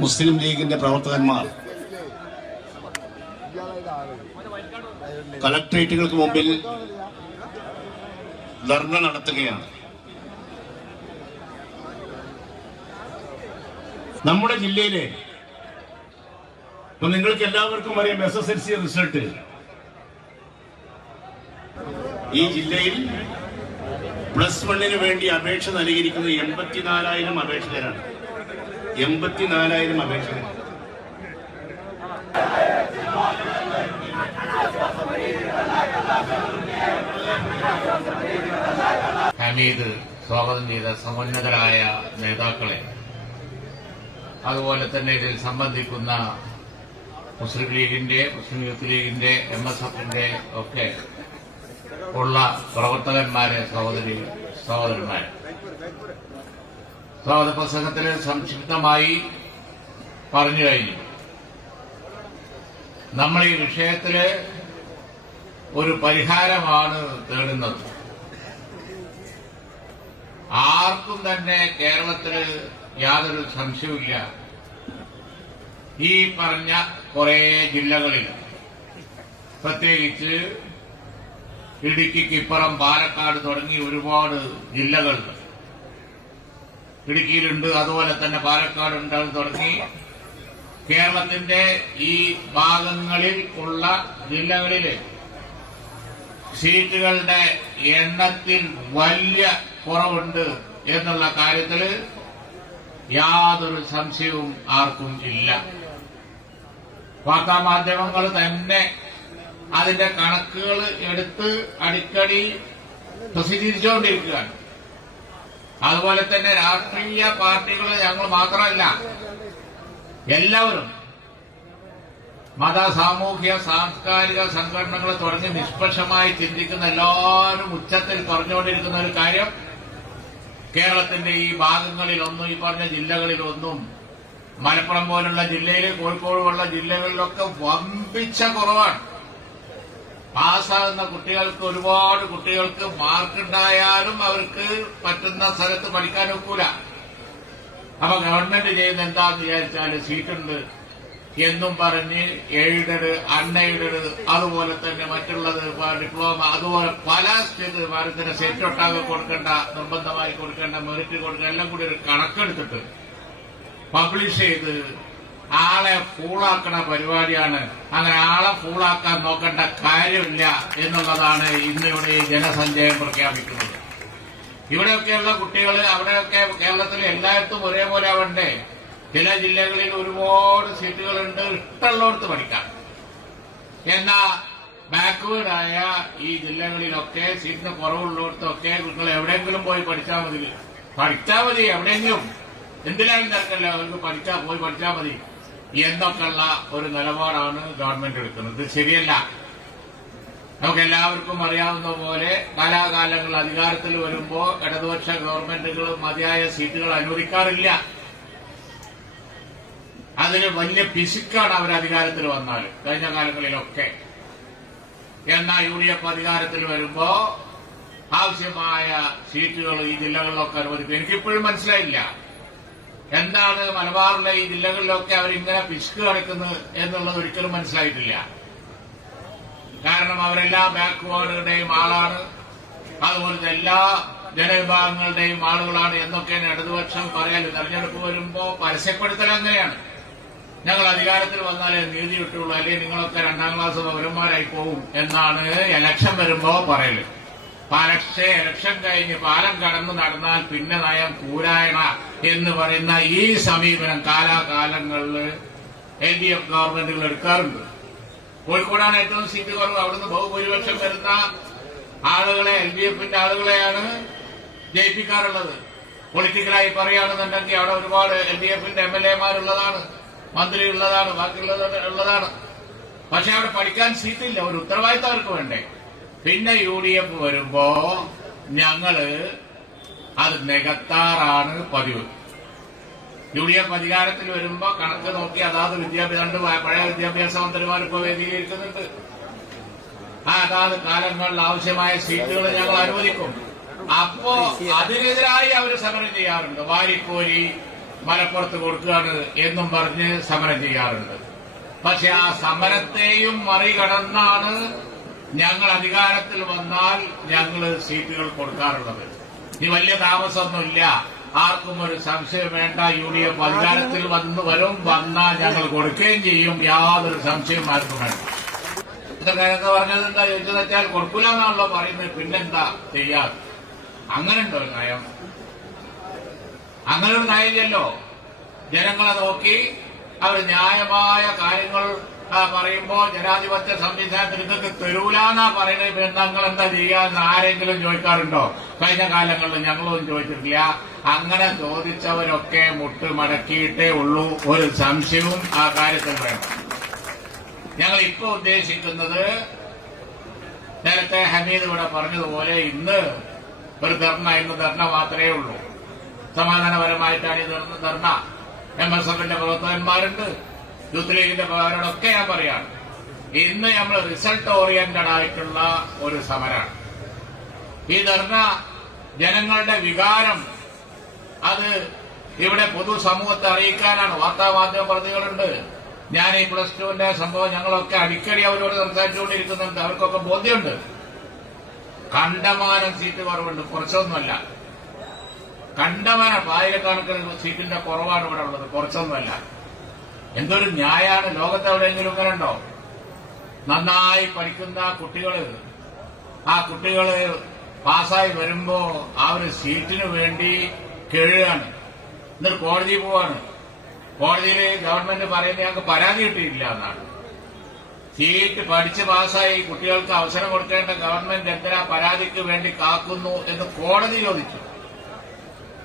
മുസ്ലിം ലീഗിന്റെ പ്രവർത്തകന്മാർ കളക്ട്രേറ്റുകൾക്ക് മുമ്പിൽ ധർണ നടത്തുകയാണ്. നമ്മുടെ ജില്ലയിലെ ഇപ്പൊ നിങ്ങൾക്ക് എല്ലാവർക്കും അറിയാം SSLC റിസൾട്ട്. ഈ ജില്ലയിൽ +1 വേണ്ടി അപേക്ഷ നൽകിയിരിക്കുന്നത് 84,000 അപേക്ഷകരാണ്. 84,000 അപേക്ഷകർ. ഹമീദ് സ്വാഗതം ചെയ്ത സമുന്നതരായ നേതാക്കളെ, അതുപോലെ തന്നെ ഇതിൽ സംബന്ധിക്കുന്ന മുസ്ലിം ലീഗിന്റെ, മുസ്ലിം യൂത്ത് ലീഗിന്റെ, MSFന്റെ ഒക്കെ ഉള്ള പ്രവർത്തകന്മാരെ, സഹോദരന്മാരെ, സ്വാഗത പ്രസംഗത്തിൽ സംക്ഷിപ്തമായി പറഞ്ഞു കഴിഞ്ഞു. നമ്മൾ ഈ വിഷയത്തില് ഒരു പരിഹാരമാണ് തേടുന്നത്. ആർക്കും തന്നെ കേരളത്തില് യാതൊരു സംശയവുമില്ല, ഈ പറഞ്ഞ കുറെ ജില്ലകളിൽ, പ്രത്യേകിച്ച് ഇടുക്കിക്കിപ്പുറം പാലക്കാട് തുടങ്ങി ഒരുപാട് ജില്ലകളുണ്ട്. ഇടുക്കിയിലുണ്ട്, അതുപോലെ തന്നെ പാലക്കാടുണ്ട്, തുടങ്ങി കേരളത്തിന്റെ ഈ ഭാഗങ്ങളിൽ ഉള്ള ജില്ലകളില് സീറ്റുകളുടെ എണ്ണത്തിൽ വലിയ കുറവുണ്ട് എന്നുള്ള കാര്യത്തിൽ യാതൊരു സംശയവും ആർക്കും ഇല്ല. വാർത്താമാധ്യമങ്ങൾ തന്നെ അതിന്റെ കണക്കുകൾ എടുത്ത് അടിക്കടി പ്രസിദ്ധീകരിച്ചുകൊണ്ടിരിക്കുകയാണ്. അതുപോലെ തന്നെ രാഷ്ട്രീയ പാർട്ടികൾ, ഞങ്ങൾ മാത്രമല്ല, എല്ലാവരും മത, സാമൂഹ്യ, സാംസ്കാരിക സംഘടനകൾ തുടങ്ങി നിഷ്പക്ഷമായി ചിന്തിക്കുന്ന എല്ലാവരും ഉച്ചത്തിൽ പറഞ്ഞുകൊണ്ടിരിക്കുന്ന ഒരു കാര്യം, കേരളത്തിന്റെ ഈ ഭാഗങ്ങളിലൊന്നും, ഈ പറഞ്ഞ ജില്ലകളിലൊന്നും, മലപ്പുറം പോലുള്ള ജില്ലയിൽ, കോഴിക്കോട് പോലുള്ള ജില്ലകളിലൊക്കെ വമ്പിച്ച കുറവാണ്. പാസ്സാകുന്ന കുട്ടികൾക്ക്, ഒരുപാട് കുട്ടികൾക്ക് മാർക്കുണ്ടായാലും അവർക്ക് പറ്റുന്ന സ്ഥലത്ത് പഠിക്കാൻ ഒക്കൂല. അപ്പൊ ഗവൺമെന്റ് ചെയ്യുന്ന എന്താന്ന് വിചാരിച്ചാൽ സീറ്റുണ്ട് എന്നും പറഞ്ഞ് എയ്ഡഡ്, അൺഎയ്ഡഡ്, അതുപോലെ തന്നെ മറ്റുള്ളത് ഡിപ്ലോമ, അതുപോലെ പല ഭാരതത്തിന് സെറ്റ് ഒട്ടാകെ കൊടുക്കേണ്ട, നിർബന്ധമായി കൊടുക്കേണ്ട, മെറിറ്റ് കൊടുക്കേണ്ട, എല്ലാം കൂടി ഒരു കണക്കെടുത്തിട്ട് പബ്ലിഷ് ചെയ്ത് ആളെ ഫൂളാക്കണ പരിപാടിയാണ്. അങ്ങനെ ആളെ ഫൂളാക്കാൻ നോക്കേണ്ട കാര്യമില്ല എന്നുള്ളതാണ് ഇന്നിവിടെ ജനസഞ്ചയം പ്രഖ്യാപിക്കുന്നത്. ഇവിടെയൊക്കെയുള്ള കുട്ടികൾ, അവിടെയൊക്കെ കേരളത്തിൽ എല്ലായിടത്തും ഒരേപോലെ ആവണ്ടേ? ചില ജില്ലകളിൽ ഒരുപാട് സീറ്റുകളുണ്ട്, ഇഷ്ടമുള്ളിടത്ത് പഠിക്കാം. എന്നാ ബാക്ക്വേർഡായ ഈ ജില്ലകളിലൊക്കെ സീറ്റിന് കുറവുള്ളിടത്തൊക്കെ കുട്ടികൾ എവിടെയെങ്കിലും പോയി പഠിച്ചാൽ മതി, എവിടെയെങ്കിലും, എന്തിനാലും തിരക്കല്ല, അവർക്ക് പോയി പഠിച്ചാൽ മതി എന്നൊക്കെയുള്ള ഒരു നിലപാടാണ് ഗവൺമെന്റ് എടുക്കുന്നത്. ഇത് ശരിയല്ല. നമുക്ക് എല്ലാവർക്കും അറിയാവുന്ന പോലെ കാലാകാലങ്ങൾ അധികാരത്തിൽ വരുമ്പോൾ ഇടതുപക്ഷ ഗവൺമെന്റുകൾ മതിയായ സീറ്റുകൾ അനുവദിക്കാറില്ല. അതിന് വലിയ പിശുക്കാണ് അവർ അധികാരത്തിൽ വന്നാൽ, കഴിഞ്ഞ കാലങ്ങളിലൊക്കെ. എന്നാൽ UDF അധികാരത്തിൽ വരുമ്പോ ആവശ്യമായ സീറ്റുകൾ ഈ ജില്ലകളിലൊക്കെ അനുവദിക്കും. എനിക്കിപ്പോഴും മനസ്സിലായില്ല എന്താണ് മലബാറിലെ ഈ ജില്ലകളിലൊക്കെ അവരിങ്ങനെ പിശുക്ക് കളിക്കുന്നത് എന്നുള്ളത് ഒരിക്കലും മനസ്സിലായിട്ടില്ല. കാരണം അവരെല്ലാ ബാക്ക്വേർഡുകളുടെയും ആളാണ്, അതുപോലത്തെ എല്ലാ ജനവിഭാഗങ്ങളുടെയും ആളുകളാണ് എന്നൊക്കെയാണ് ഇടതുപക്ഷം പറയാൻ. തെരഞ്ഞെടുപ്പ് വരുമ്പോ പരസ്യപ്പെടുത്തൽ അങ്ങനെയാണ്, ഞങ്ങൾ അധികാരത്തിൽ വന്നാലേ നീതി കിട്ടുള്ളൂ, അല്ലെങ്കിൽ നിങ്ങളൊക്കെ 2ാം ക്ലാസ് പൗരന്മാരായി പോകും എന്നാണ് ഇലക്ഷൻ വരുമ്പോ പറയല്. പക്ഷേ ഇലക്ഷൻ കഴിഞ്ഞ് പാലം കടന്നു നടന്നാൽ പിന്നെ നയം കൂരായണ എന്ന് പറയുന്ന ഈ സമീപനം കാലാകാലങ്ങളിൽ LDF ഗവൺമെന്റുകൾ എടുക്കാറുണ്ട്. കോഴിക്കോടാണ് ഏറ്റവും സീറ്റ് കുറവ്. അവിടുന്ന് ബഹുഭൂരിപക്ഷം വരുന്ന ആളുകളെ, LDFന്റെ ആളുകളെയാണ് ജയിപ്പിക്കാറുള്ളത്. പൊളിറ്റിക്കലായി പറയുകയാണെന്നുണ്ടെങ്കിൽ അവിടെ ഒരുപാട് LDFന്റെ MLAമാരുള്ളതാണ്, മന്ത്രി ഉള്ളതാണ്, ബാക്കിയുള്ളതാണ്. പക്ഷെ അവിടെ പഠിക്കാൻ സീറ്റില്ല, ഒരു ഉത്തരവാദിത്തം അവർക്ക് വേണ്ടേ. പിന്നെ UDF വരുമ്പോ ഞങ്ങള് അത് നികത്താറാണ് പതിവ്. UDF അധികാരത്തിൽ വരുമ്പോ കണക്ക് നോക്കി അതാത് പഴയ വിദ്യാഭ്യാസ മന്ത്രിമാർ ഇപ്പോ വേദികരിക്കുന്നുണ്ട്. അതാത് കാലങ്ങളിൽ ആവശ്യമായ സീറ്റുകൾ ഞങ്ങൾ അനുവദിക്കും. അപ്പോ അതിനെതിരായി അവർ സമരം ചെയ്യാറുണ്ട്. വാരിക്കോരി മലപ്പുറത്ത് കൊടുക്കുകയാണ് എന്നും പറഞ്ഞ് സമരം ചെയ്യാറുണ്ട്. പക്ഷെ ആ സമരത്തെയും മറികടന്നാണ് ഞങ്ങൾ അധികാരത്തിൽ വന്നാൽ ഞങ്ങൾ സീറ്റുകൾ കൊടുക്കാറുള്ളത്. ഇനി വലിയ താമസമൊന്നുമില്ല, ആർക്കും ഒരു സംശയം വേണ്ട. UDF അധികാരത്തിൽ വന്നാൽ ഞങ്ങൾ കൊടുക്കുകയും ചെയ്യും, യാതൊരു സംശയം ആർക്കും വേണ്ട. ഇതൊക്കെ പറഞ്ഞത് എന്താ ചോദിച്ചത് വെച്ചാൽ കൊടുക്കൂല എന്നാണല്ലോ പറയുന്നത്, പിന്നെന്താ ചെയ്യാറ്? അങ്ങനെ ഉണ്ടോ ഒരു നയം? അങ്ങനെ ഒരു നയമില്ലല്ലോ. ജനങ്ങളെ നോക്കി അവർ ന്യായമായ കാര്യങ്ങൾ പറയുമ്പോ ജനാധിപത്യ സംവിധാനത്തിൽ ഇതൊക്കെ തരൂലെന്നാ പറയുന്നത്. ഞങ്ങൾ എന്താ ചെയ്യാന്ന് ആരെങ്കിലും ചോദിക്കാറുണ്ടോ? കഴിഞ്ഞ കാലങ്ങളിൽ ഞങ്ങളൊന്നും ചോദിച്ചിട്ടില്ല. അങ്ങനെ ചോദിച്ചവരൊക്കെ മുട്ട് മടക്കിയിട്ടേ ഉള്ളൂ. ഒരു സംശയവും ആ കാര്യത്തിൽ വേണ്ട. ഞങ്ങൾ ഇപ്പൊ ഉദ്ദേശിക്കുന്നത് നേരത്തെ ഹമീദ് ഇവിടെ പറഞ്ഞതുപോലെ ഇന്ന് ഒരു ഇന്ന് ധർണ മാത്രമേ ഉള്ളൂ. സമാധാനപരമായിട്ടാണ് ഈ ധർണ. MSFന്റെ പ്രവർത്തകന്മാരുണ്ട്, യൂത്ത് ലീഗിന്റെ പ്രവർത്തകരോടൊക്കെ ഞാൻ പറയാണ്, ഇന്ന് നമ്മൾ റിസൾട്ട് ഓറിയന്റഡ് ആയിട്ടുള്ള ഒരു സമരമാണ്. ഈ ധർണ ജനങ്ങളുടെ വികാരം അത് ഇവിടെ പൊതുസമൂഹത്തെ അറിയിക്കാനാണ്. വാർത്താമാധ്യമ പ്രതികളുണ്ട്. ഞാൻ ഈ +2ന്റെ സംഭവം ഞങ്ങളൊക്കെ അടിക്കടി അവരോട് സംസാരിച്ചുകൊണ്ടിരിക്കുന്നുണ്ട്. അവർക്കൊക്കെ ബോധ്യമുണ്ട്. കണ്ടമാനം സീറ്റ് കുറവുണ്ട്, കുറച്ചൊന്നുമല്ല. കണ്ടമാനം ആയിരക്കണക്കിന് സീറ്റിന്റെ കുറവാണ് ഇവിടെ ഉള്ളത്, കുറച്ചൊന്നുമല്ല. എന്തൊരു ന്യായമാണ്! ലോകത്ത് എവിടെയെങ്കിലും ഇങ്ങനെ ഉണ്ടോ? നന്നായി പഠിക്കുന്ന ആ കുട്ടികള് പാസ്സായി വരുമ്പോ ആ ഒരു സീറ്റിന് വേണ്ടി കേഴുകയാണ്. എന്നിട്ട് കോടതി പോവാണ്. കോടതിയിൽ ഗവൺമെന്റ് പറയുന്നത് ഞങ്ങൾക്ക് പരാതി കിട്ടിയിട്ടില്ല എന്നാണ്. സീറ്റ് പഠിച്ച് പാസ്സായി കുട്ടികൾക്ക് അവസരം കൊടുക്കേണ്ട ഗവൺമെന്റ് എന്തിനാ പരാതിക്ക് വേണ്ടി കാക്കുന്നു എന്ന് കോടതി ചോദിച്ചു.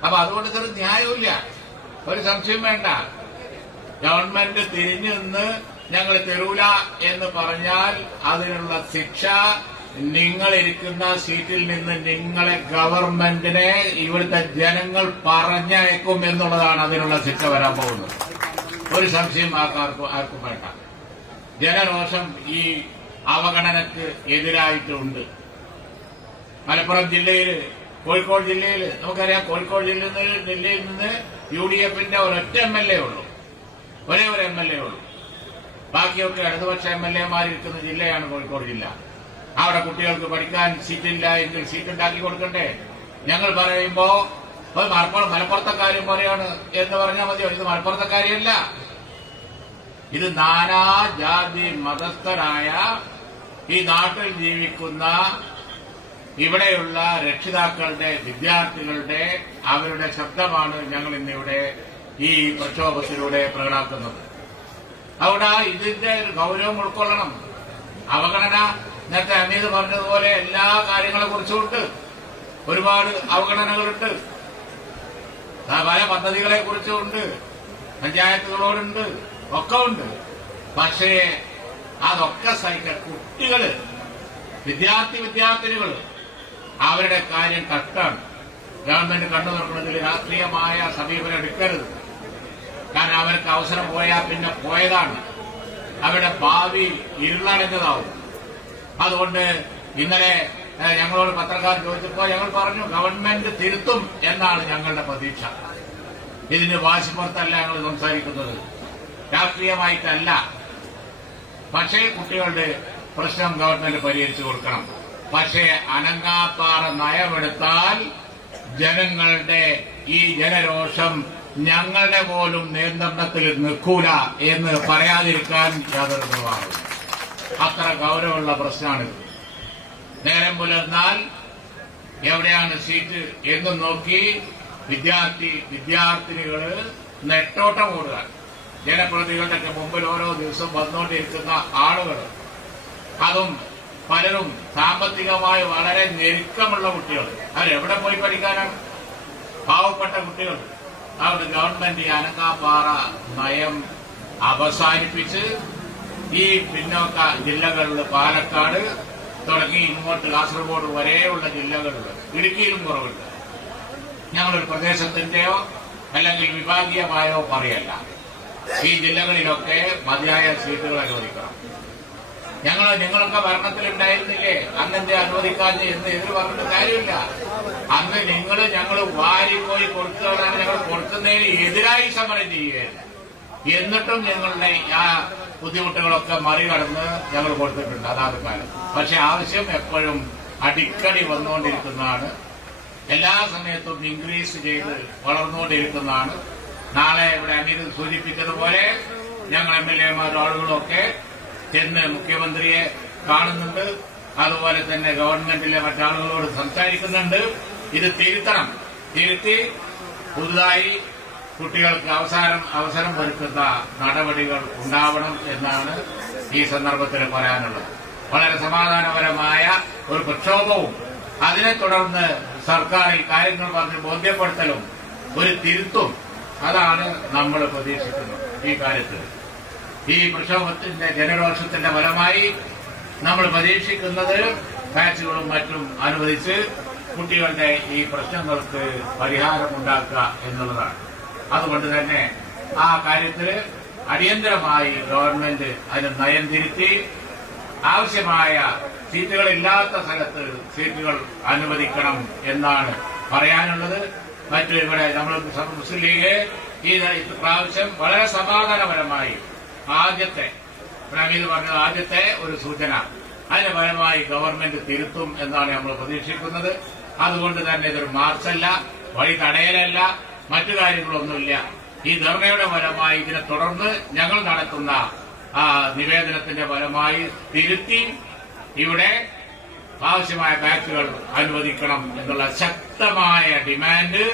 അപ്പൊ അതുകൊണ്ട് ഇതൊരു ന്യായമില്ല, ഒരു സംശയം വേണ്ട. ഗവൺമെന്റ് തിരിഞ്ഞു നിന്ന് ഞങ്ങൾ തരൂല എന്ന് പറഞ്ഞാൽ അതിനുള്ള ശിക്ഷ നിങ്ങളിരിക്കുന്ന സീറ്റിൽ നിന്ന് നിങ്ങളെ ഗവൺമെന്റിനെ ഇവിടുത്തെ ജനങ്ങൾ പറഞ്ഞയക്കും എന്നുള്ളതാണ് അതിനുള്ള ശിക്ഷ വരാൻ പോകുന്നത്. ഒരു സംശയം ആർക്കും വേണ്ട. ജനരോഷം ഈ അവഗണനക്ക് എതിരായിട്ടുണ്ട്. മലപ്പുറം ജില്ലയിൽ, കോഴിക്കോട് ജില്ലയിൽ നമുക്കറിയാം. കോഴിക്കോട് ജില്ലയിൽ നിന്ന് UDFന്റെ ഒരൊറ്റ MLA ഉള്ളൂ, ഒരേ ഒരു MLA ഉള്ളൂ. ബാക്കിയൊക്കെ ഇടതുപക്ഷ MLAമാരിരിക്കുന്ന ജില്ലയാണ് കോഴിക്കോട് ജില്ല. അവിടെ കുട്ടികൾക്ക് പഠിക്കാൻ സീറ്റില്ല എങ്കിൽ സീറ്റ് ഉണ്ടാക്കി കൊടുക്കണ്ടേ? ഞങ്ങൾ പറയുമ്പോ മലപ്പുറത്തെ കാര്യം പറയാണ് എന്ന് പറഞ്ഞാൽ മതിയോ? ഇത് മലപ്പുറത്തെ കാര്യമല്ല. ഇത് നാനാ ജാതി മതസ്ഥരായ ഈ നാട്ടിൽ ജീവിക്കുന്ന ഇവിടെയുള്ള രക്ഷിതാക്കളുടെ, വിദ്യാർത്ഥികളുടെ അവരുടെ ശബ്ദമാണ് ഞങ്ങൾ ഇന്നിവിടെ ഈ പ്രക്ഷോഭത്തിലൂടെ പ്രകടമാക്കുന്നത്. അവിടെ ഇതിന്റെ ഒരു ഗൗരവം ഉൾക്കൊള്ളണം. അവഗണന നേരത്തെ ഹമീദ് പറഞ്ഞതുപോലെ എല്ലാ കാര്യങ്ങളെ കുറിച്ചുമുണ്ട്. ഒരുപാട് അവഗണനകളുണ്ട്. പല പദ്ധതികളെ കുറിച്ചുണ്ട്, പഞ്ചായത്തുകളോടുണ്ട്, ഒക്കെ ഉണ്ട്. പക്ഷേ അതൊക്കെ സഹിക്കാൻ കുട്ടികള്, വിദ്യാർത്ഥിനികൾ അവരുടെ കാര്യം കഷ്ടാണ്. ഗവൺമെന്റ് കണ്ടു തുറക്കുന്നതിൽ രാഷ്ട്രീയമായ സമീപനം എടുക്കരുത്. കാരണം അവർക്ക് അവസരം പോയാൽ പിന്നെ പോയതാണ്. അവരുടെ ഭാവി ഇരുളടഞ്ഞതാവും. അതുകൊണ്ട് ഇന്നലെ ഞങ്ങളോട് പത്രക്കാർ ചോദിച്ചപ്പോൾ ഞങ്ങൾ പറഞ്ഞു, ഗവൺമെന്റ് തിരുത്തും എന്നാണ് ഞങ്ങളുടെ പ്രതീക്ഷ. ഇതിന് വാശിപ്പുറത്തല്ല ഞങ്ങൾ സംസാരിക്കുന്നത്, രാഷ്ട്രീയമായിട്ടല്ല. പക്ഷേ കുട്ടികളുടെ പ്രശ്നം ഗവൺമെന്റ് പരിഹരിച്ചു കൊടുക്കണം. പക്ഷേ അനങ്ങാപ്പാറ നയമെടുത്താൽ ജനങ്ങളുടെ ഈ ജനരോഷം ഞങ്ങളുടെ പോലും നിയന്ത്രണത്തിൽ നിൽക്കൂല എന്ന് പറയാതിരിക്കാൻ യാതൊരു നിർവാഹവും. അത്ര ഗൗരവമുള്ള പ്രശ്നമാണിത്. നേരം പുലർന്നാൽ എവിടെയാണ് സീറ്റ് എന്നും നോക്കി വിദ്യാർത്ഥിനികള് നെട്ടോട്ടം ഓടുക. ജനപ്രതിനിധികളുടെ മുമ്പിൽ ഓരോ ദിവസം വന്നുകൊണ്ടിരിക്കുന്ന ആളുകൾ, അതും പലരും സാമ്പത്തികമായി വളരെ ഞെരുക്കമുള്ള കുട്ടികൾ. അവരെവിടെ പോയി പഠിക്കാനാണ്? പാവപ്പെട്ട കുട്ടികൾ. അവിടെ ഗവൺമെന്റ് ഈ അനങ്ങാപ്പാറ നയം അവസാനിപ്പിച്ച് ഈ പിന്നോക്ക ജില്ലകളിൽ പാലക്കാട് തുടങ്ങി ഇങ്ങോട്ട് കാസർഗോഡ് വരെയുള്ള ജില്ലകളിൽ, ഇടുക്കിയിലും കുറവുണ്ട്. ഞങ്ങളൊരു പ്രദേശത്തിന്റെയോ അല്ലെങ്കിൽ വിഭാഗീയമായോ പറയല്ല. ഈ ജില്ലകളിലൊക്കെ മതിയായ സീറ്റുകൾ അനുവദിക്കണം. നിങ്ങളൊക്കെ ഭരണത്തിലുണ്ടായിരുന്നില്ലേ, അന്നെന്തേ അനുവദിക്കാഞ്ഞ് എന്ന് എതിര് പറഞ്ഞിട്ട് കാര്യമില്ല. അന്ന് ഞങ്ങൾ വാരിപ്പോയി കൊടുത്തതാണ്, ഞങ്ങൾ കൊടുക്കുന്നതിന് എതിരായി സമരം ചെയ്യുകയായിരുന്നു. എന്നിട്ടും ഞങ്ങളുടെ ആ ബുദ്ധിമുട്ടുകളൊക്കെ മറികടന്ന് ഞങ്ങൾ കൊടുത്തിട്ടുണ്ട് അതാത് കാലം. പക്ഷെ ആവശ്യം എപ്പോഴും അടിക്കടി വന്നുകൊണ്ടിരിക്കുന്നതാണ്, എല്ലാ സമയത്തും ഇൻക്രീസ് ചെയ്ത് വളർന്നുകൊണ്ടിരിക്കുന്നതാണ്. നാളെ ഇവിടെ അമീർ സൂചിപ്പിച്ചതുപോലെ ഞങ്ങൾ MLA-മാരും ആളുകളൊക്കെ ചെന്ന് മുഖ്യമന്ത്രിയെ കാണുന്നുണ്ട്, അതുപോലെ തന്നെ ഗവൺമെന്റിലെ മറ്റാളുകളോട് സംസാരിക്കുന്നുണ്ട്. ഇത് തിരുത്തണം, തിരുത്തി പുതുതായി കുട്ടികൾക്ക് അവസരം ഒരുക്കുന്ന നടപടികൾ ഉണ്ടാവണം എന്നാണ് ഈ സന്ദർഭത്തിൽ പറയാനുള്ളത്. വളരെ സമാധാനപരമായ ഒരു പ്രക്ഷോഭവും അതിനെ തുടർന്ന് സർക്കാരിൽ കാര്യങ്ങൾ പറഞ്ഞ് ബോധ്യപ്പെടുത്തലും ഒരു തിരുത്തും അതാണ് നമ്മൾ പ്രതീക്ഷിക്കുന്നത്. ഈ കാര്യത്തിൽ ഈ പ്രക്ഷോഭത്തിന്റെ ജനരോഷത്തിന്റെ ഫലമായി നമ്മൾ പ്രതീക്ഷിക്കുന്നത് ബാച്ചുകളും മറ്റും അനുവദിച്ച് കുട്ടികളുടെ ഈ പ്രശ്നങ്ങൾക്ക് പരിഹാരമുണ്ടാക്കുക എന്നുള്ളതാണ്. അതുകൊണ്ട് തന്നെ ആ കാര്യത്തിൽ അടിയന്തരമായി ഗവൺമെന്റ് അതിന് നയം തിരുത്തി ആവശ്യമായ സീറ്റുകളില്ലാത്ത സ്ഥലത്ത് സീറ്റുകൾ അനുവദിക്കണം എന്നാണ് പറയാനുള്ളത്. മറ്റു ഇവിടെ നമ്മൾ മുസ്ലിം ലീഗ് ഈ പ്രാവശ്യം വളരെ സമാധാനപരമായി ആദ്യത്തെ പറഞ്ഞത് ആദ്യത്തെ ഒരു സൂചന അതിന് ഫലമായി ഗവൺമെന്റ് തിരുത്തും എന്നാണ് നമ്മൾ പ്രതീക്ഷിക്കുന്നത്. അതുകൊണ്ട് തന്നെ ഇതൊരു മാർച്ചല്ല, വഴി തടയലല്ല, മറ്റു കാര്യങ്ങളൊന്നുമില്ല. ഈ ധർണയുടെ ഫലമായി ഇതിനെ തുടർന്ന് ഞങ്ങൾ നടത്തുന്ന നിവേദനത്തിന്റെ ഫലമായി തിരുത്തി ഇവിടെ ആവശ്യമായ ബാച്ചുകൾ അനുവദിക്കണം എന്നുള്ള ശക്തമായ ഡിമാൻഡ്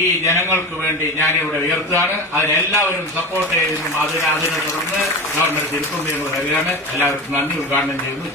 ഈ ജനങ്ങൾക്ക് വേണ്ടി ഞാനിവിടെ ഉയർത്തുകയാണ്. അതിനെല്ലാവരും സപ്പോർട്ട് ചെയ്യുന്നു. അതിനെ തുടർന്ന് ഗവൺമെന്റ് തിരുത്തും എന്ന് പറയുകയാണ്. എല്ലാവർക്കും നന്ദി. ഉദ്ഘാടനം ചെയ്യുന്നു.